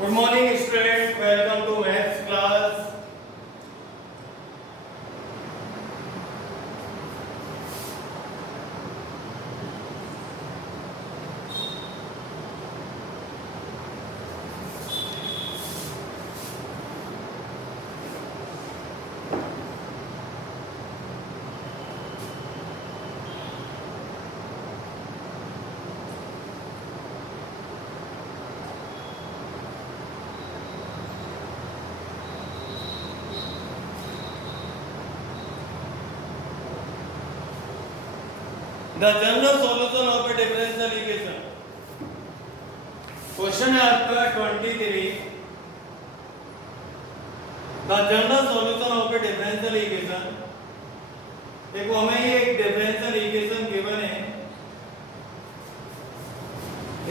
Good morning, students. Welcome to maths class. The general solution of a differential equation. Question है आपका 23. The general solution of a differential equation. देखो हमें ये एक differential equation given है,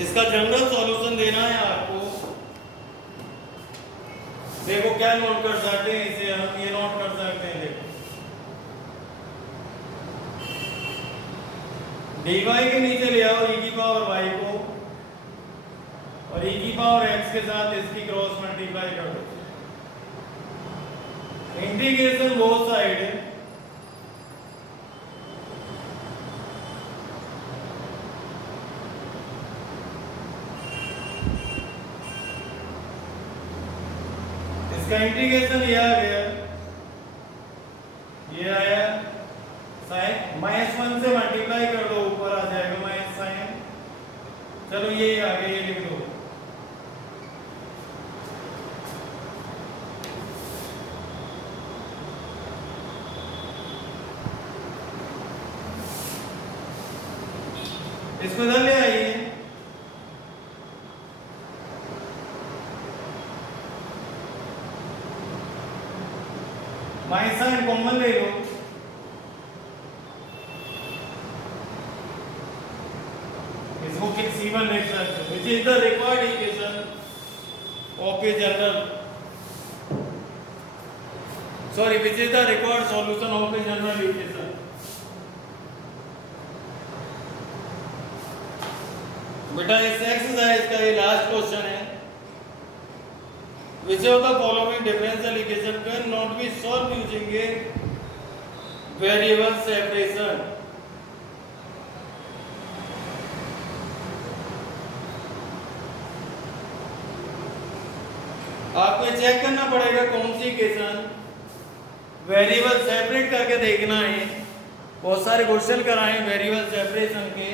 इसका general solution देना है आपको. देखो क्या नोट कर सकते हैं, इसे हम ये नोट कर सकते हैं. देखो dy के नीचे ले आओ e की पावर y को और e की पावर x के साथ इसकी क्रॉस मल्टीप्लाई कर दो. इंटीग्रेशन बोथ साइड इसका इंटीग्रेशन ये आ गया, ये आया साइन -1 से मल्टीप्लाई कर दो, ऊपर आ जाएगा माइनस साइन. चलो ये आ गया, ये लिख दो. इसको इधर ले आइए. माइनस साइन कॉमन ले लो. इसको C1 लिख सकते हैं, which is the required equation of a general, which is the required solution of a general equation. बेटा इस एक्सरसाइज का ये लास्ट क्वेश्चन है. Which of the following differential equation can not be solved using a variable separation? आपको check करना पड़ेगा कौन सी equation variable separate करके देखना है. बहुत सारे क्वेश्चन कराए वेरिएबल सेपरेशन के,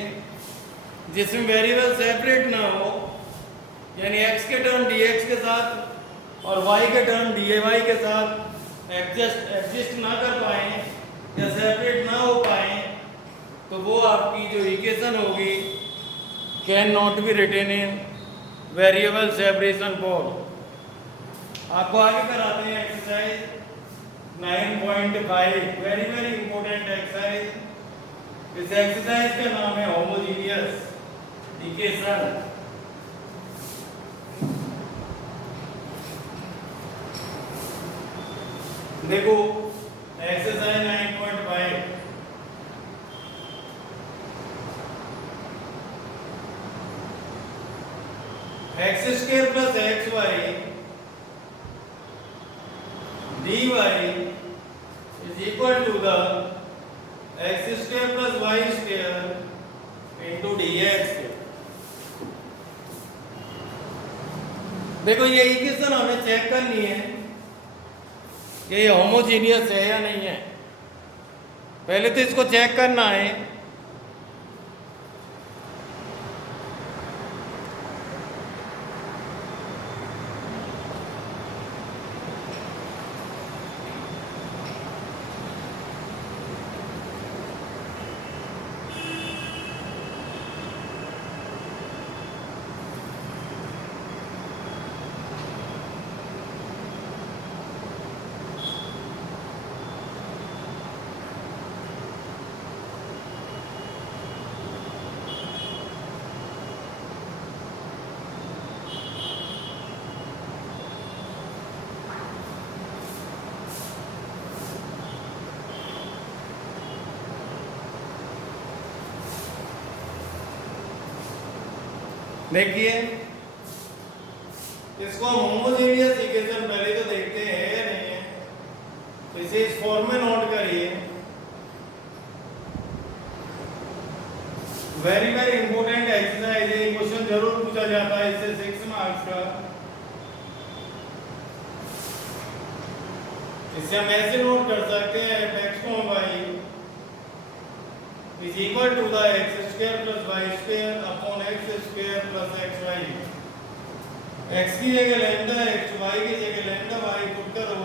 जिसमें वेरिएबल सेपरेट ना हो, यानी x के टर्म dx के साथ और y के टर्म dy के साथ एडजस्ट ना कर पाए या सेपरेट ना हो पाए, तो वो आपकी जो इक्वेशन होगी can not be written in variable separation form. आपको आगे कराते हैं exercise 9.5, very very important exercise. इस एक्सरसाइज का नाम है होमोजीनियस इक्वेशन. देखो exercise 9.5, x² + xy dy is equal to the x² + y² into dx. देखो ये इक्वेशन हमें चेक करनी है कि ये होमोजीनियस है या नहीं है. पहले तो इसको चेक करना है. देखिए इसको हम होमोजेनियस इक्वेशन पहले तो देखते हैं या नहीं है, तो इसे इस फॉर्म में नोट करिए। वेरी वेरी इंपॉर्टेंट एक्सरसाइज है, क्वेश्चन जरूर पूछा जाता है इससे 6 मार्क्स का। इसे हम ऐसे नोट कर सकते हैं x, y is equal to the x square plus y square upon x square plus xy। x की जगह लैम्डा x, y की जगह लैम्डा y पुट करो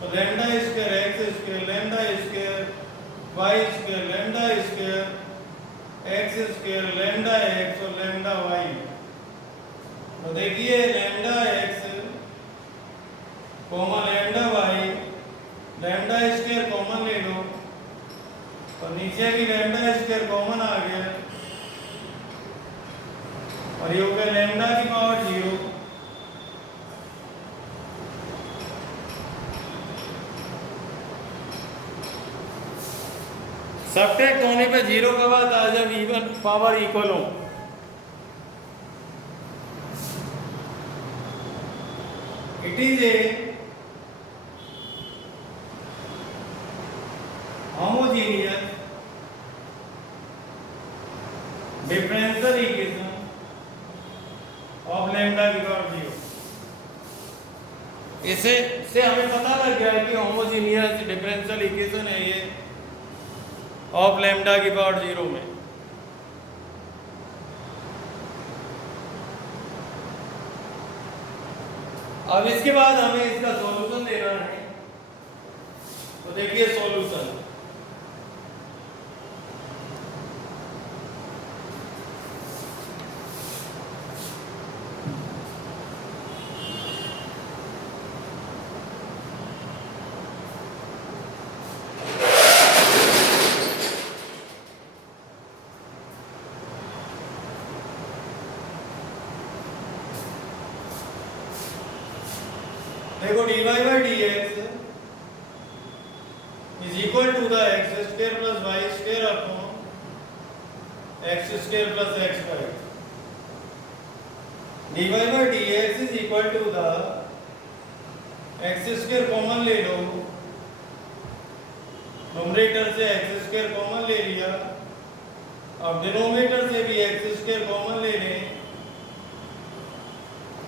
तो lambda square x square lambda square y square lambda square x square lambda x और lambda y। तो देखिए lambda x comma lambda y, lambda square common ले लो और नीचे भी लैम्डा स्क्वायर कॉमन आ गया और ये हो गया लैम्डा की पावर 0। सब्ट्रैक्ट होने पे 0 के बाद आ जब इवन पावर इक्वल हो। It is a homogeneous differential equation of lambda की पावर 0। इसे से हमें पता लग गया कि होमोजेनियस डिफरेंशियल इक्वेशन है ये ऑफ लैम्डा की पावर 0 में। अब इसके बाद हमें इसका सॉल्यूशन देना है, तो देखिए सॉल्यूशन। देखो dy by dx is equal to the x square plus y square upon x square plus xy। dy by dx is equal to the x square common ले लो, नोमरेटर से x स्क्वायर कॉमन ले लिया, अब denominator से भी x square common ले लें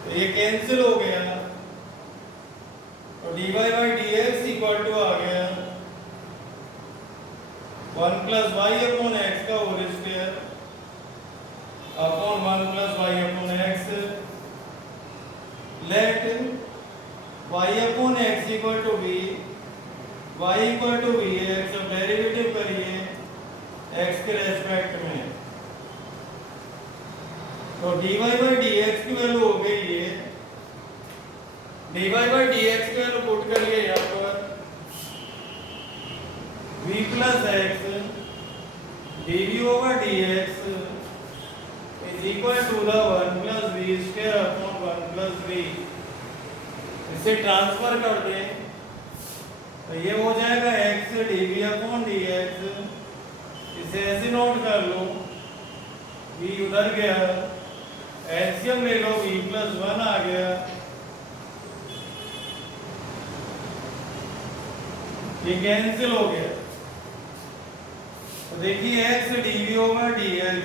तो ये कैंसिल हो गया तो dy by dx equal to आ गया 1 प्लस वाई अपॉन एक्स का whole square upon 1 plus Y upon X. Let Y upon X equal to B, Y equal to B है, एक्स अब डेरिवेटिव करिए एक्स के रेस्पेक्ट में, तो dy by dx की वैल्यू हो गई है, dy by dx की वैल्यू पुट करिए यहाँ पर v plus X dv over dx is equal to the 1 plus v square upon 1 plus v। इसे ट्रांसफर कर दें तो ये हो जाएगा x dv अपॉन dx। इसे ऐसे नोट कर लो, v उधर गया, एलसीएम ले लो, v प्लस 1 आ गया, ये कैंसिल हो गया। तो देखिए x dv over dx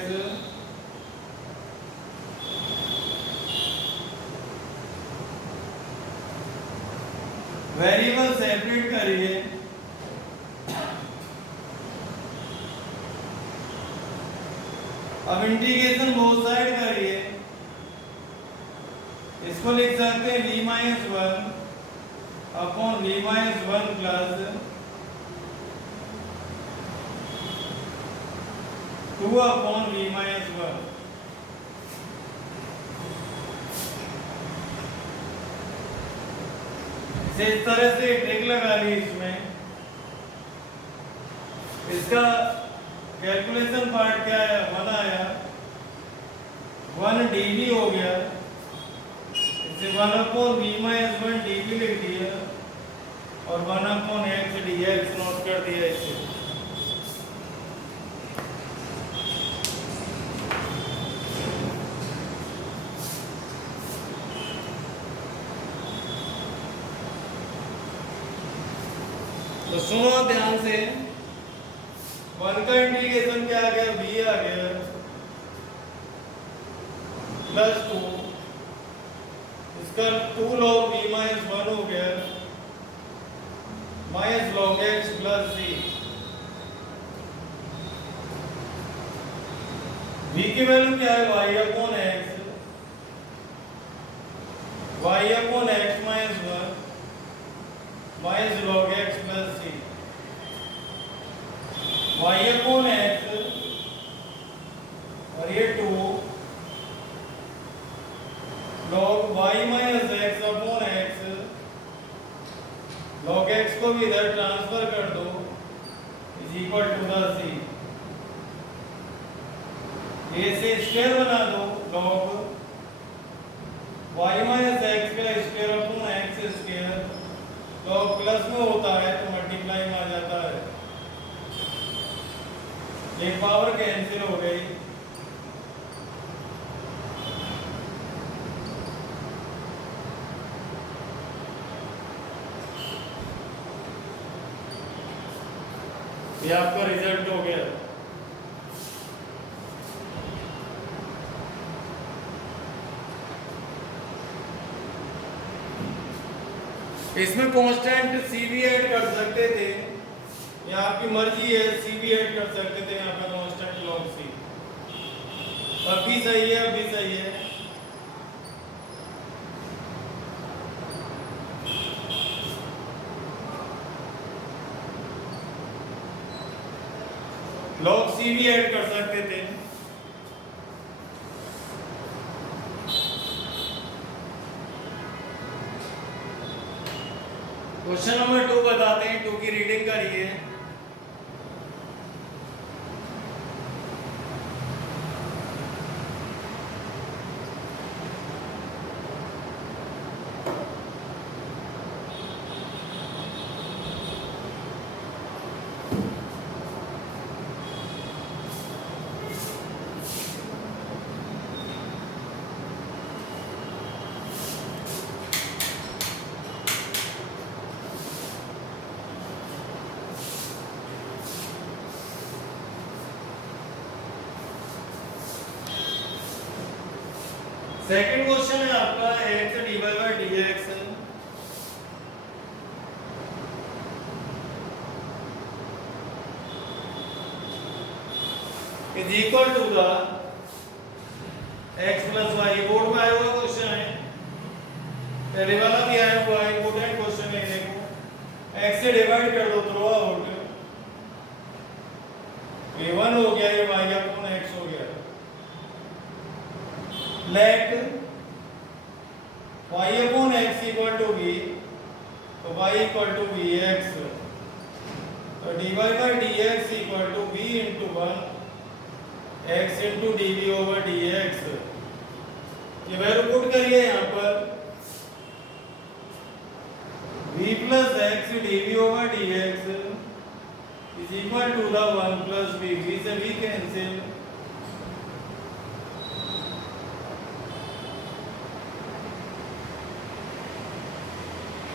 variable separate करिए, अब इंटीग्रेशन बोथ साइड करिए, इसको लिख सकते हैं v minus 1 upon v minus 1 plus 2 upon v minus 1। इस तरह से ट्रिक लगा ली इसमें। इसका कैलकुलेशन पार्ट क्या है, 1 आया, 1 dv हो गया, इसे 1 अपॉन v माइनस 1 dv लिख दिया और 1 अपॉन x dx नोट कर दिया इसे। तो सुनो ध्यान से, 1 का इंटीग्रेशन क्या आ गया, v आ गया प्लस 2, इसका 2 log v माइनस 1 हो गया minus log x plus c। v की वैल्यू क्या है, y upon x, y upon x minus 1 minus log x plus c, y upon x और ये 2 log y minus x upon x, log x को भी इधर ट्रांसफर कर दो is equal to the c, ये से स्क्वायर बना दो, log y माइनस x का square upon x square, log plus में होता है तो मल्टीप्लाई में आ जाता है, एक पावर कैंसिल हो गई। ये आपका रिजल्ट हो गया। इसमें कांस्टेंट सी भी ऐड कर सकते थे, या आपकी मर्जी है, सी भी ऐड कर सकते थे यहाँ पे कांस्टेंट log c, अब भी सही है, अब भी सही है। log c भी ऐड कर सकते थे। क्वेश्चन नंबर 2 बताते हैं, 2 की रीडिंग करिए। सेकंड क्वेश्चन है आपका x dy by dx is equal to the x plus y, board में आया हुआ क्वेश्चन है, पहले वाला भी आया हुआ है, इंपॉर्टेंट क्वेश्चन है। देखो x से डिवाइड कर दो, थ्रो आउट, ये 1 हो गया, ये y अपॉन x हो गया, let y upon x equal to v, तो y इक्वल टू vx, तो dy by dx equal to v into 1 x into dv over dx। ये वैल्यू पुट करिए यहाँ पर, v plus x dv over dx is equal to the 1 plus v, v से v cancel,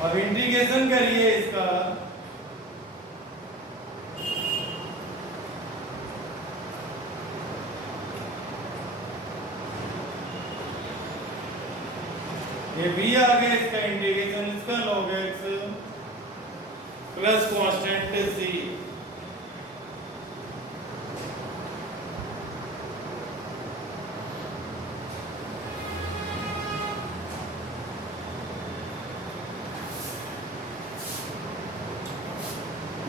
अब integration करिए इसका, ये b आ गया, इसका इंटीग्रेशन, इसका log x plus constant c,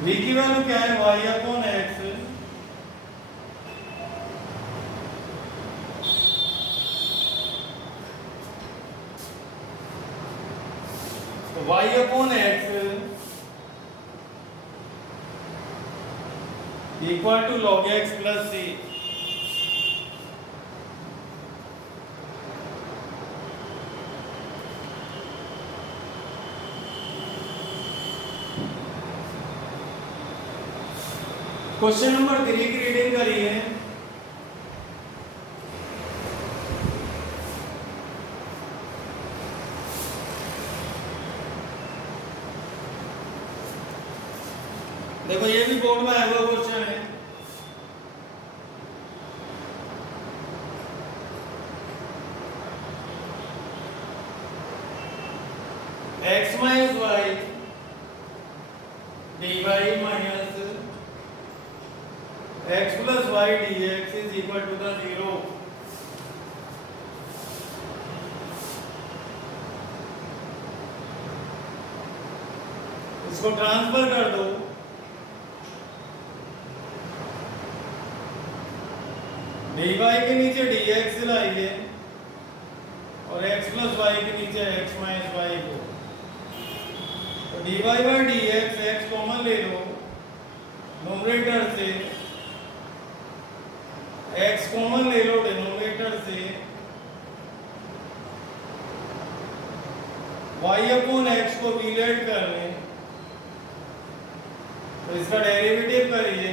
v की वैल्यू क्या है, y अपॉन x, तो y upon x equal to log x plus c। Question number 3 की रीडिंग करिए। देखो ये भी बोर्ड में आया हुआ क्वेश्चन है। x minus y d y minus x plus y d x is equal to the 0। इसको ट्रांसफर कर दो। डी वाई के नीचे डी एक्स लाइए और x प्लस वाई के नीचे x माइनस वाई को। तो d y by d x x common ले लो नोमिनेटर से, x कॉमन ले लो डिनोमिनेटर से, y अपॉन x को रिलेट कर लें तो इसका डेरिवेटिव करिए।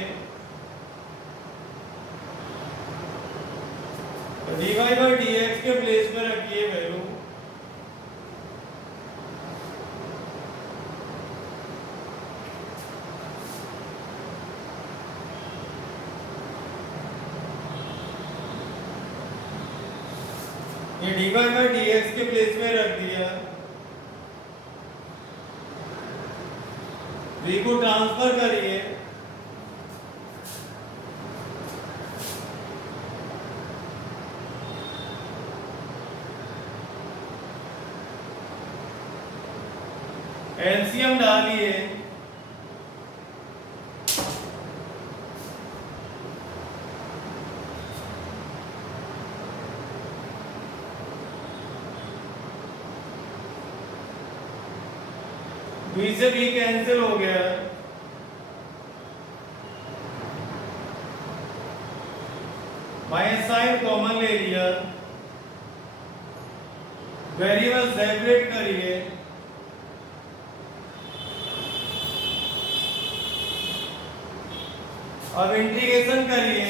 तो dy बाई डी एक्स के प्लेस पर रखिए वैल्यू। ये dy बाई डी एक्स के प्लेस में रख दिया। v को ट्रांसफर करिए। एलसीएम डालिए। बी से बी कैंसिल हो गया। माइनस साइन कॉमन ले लिया। वेरिएबल सेपरेट करिए। अब इंटीग्रेशन करिए।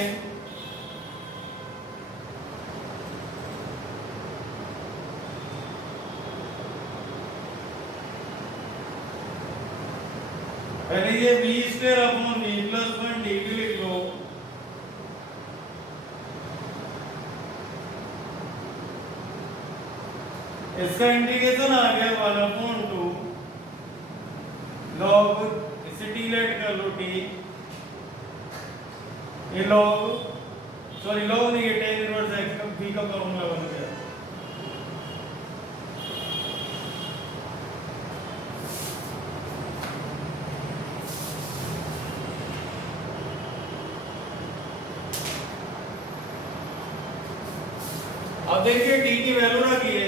पहले ये b square upon b plus 1 d लिख लो। इसका इंटीग्रेशन आ गया 1/2 लॉग, इसे टी लेट कर लो टी। ये लॉग सॉरी लॉग नहीं है, tan इनवर्स x का b का फॉर्मूला बन गया। अब देखिए t की वैल्यू रखिए।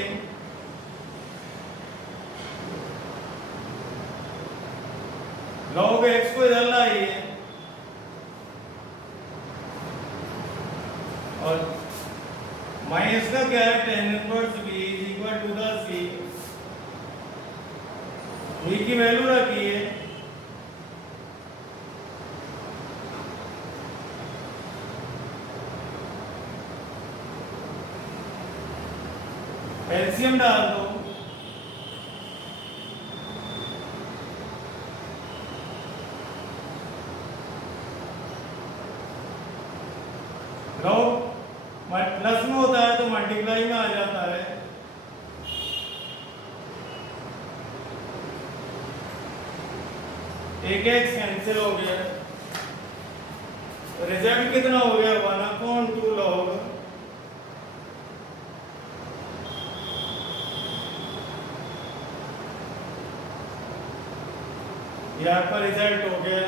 log x को इधर लाइए और माइनस का क्या है, tan inverse b is equal to the c। v की वैल्यू रखिए। एलसीएम डाल दो। लॉग प्लस में होता है तो मल्टीप्लाई में आ जाता है। एक एक्स कैंसिल हो गया। रिजल्ट कितना हो गया, 1/2 लॉग। यहाँ पर रिजल्ट हो गया